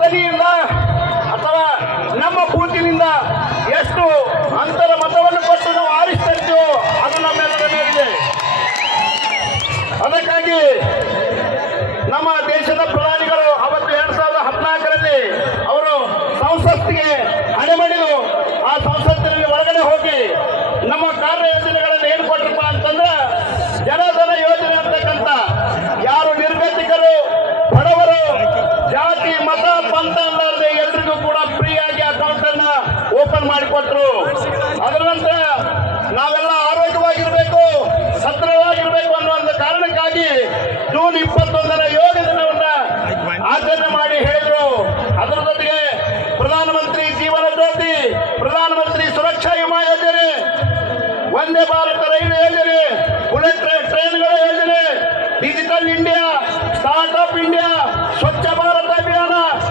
ತನಿಯಿಂದ ಅಥವಾ ನಮ್ಮ ಬೂತಿನಿಂದ ಎಷ್ಟು ಅಂತರ ಮತವನ್ನು ಕೊಟ್ಟು ನಾವು ಆರಿಸ್ತಿರ್ತೀವೋ ಅದು ನಮ್ಮೆಲ್ಲರ ಮೇಲಿದೆ. ಅದಕ್ಕಾಗಿ ನಮ್ಮ ದೇಶದ ಪ್ರಧಾನಿಗಳು ಅವತ್ತು 2014ರಲ್ಲಿ ಅವರು ಸಂಸತ್ತಿಗೆ ಹಣೆ ಮಾಡಿದು. ಆ ಸಂಸತ್ತಿನಲ್ಲಿ ಒಳಗಡೆ ಹೋಗಿ ನಮ್ಮ ಕಾರ್ಯ ಯೋಜನೆಗಳನ್ನು ಏನು ಕೊಟ್ಟರಪ್ಪ ಅಂತಂದ್ರೆ ಜನಧನ ಯೋಜನೆ ಅಂತಕ್ಕಂಥ ಯಾರು ನಿರ್ಗತಿಕರು ಬಡವರು ಜಾತಿ ಮತ ಪಂಥ ಅಲ್ಲಾರದೆ ಎಲ್ರಿಗೂ ಕೂಡ ಫ್ರೀ ಆಗಿ ಅಕೌಂಟ್ ಅನ್ನ ಓಪನ್ ಮಾಡಿಕೊಟ್ರು. ಅದರ ನಂತರ ನಾವೆಲ್ಲ ಆರೋಗ್ಯವಾಗಿರ್ಬೇಕು, ಸದೃಢವಾಗಿರ್ಬೇಕು ಅನ್ನೋ ಒಂದು ಕಾರಣಕ್ಕಾಗಿ ಜೂನ್ 21ರ ಯೋಗ ದಿನವನ್ನ ಆಚರಣೆ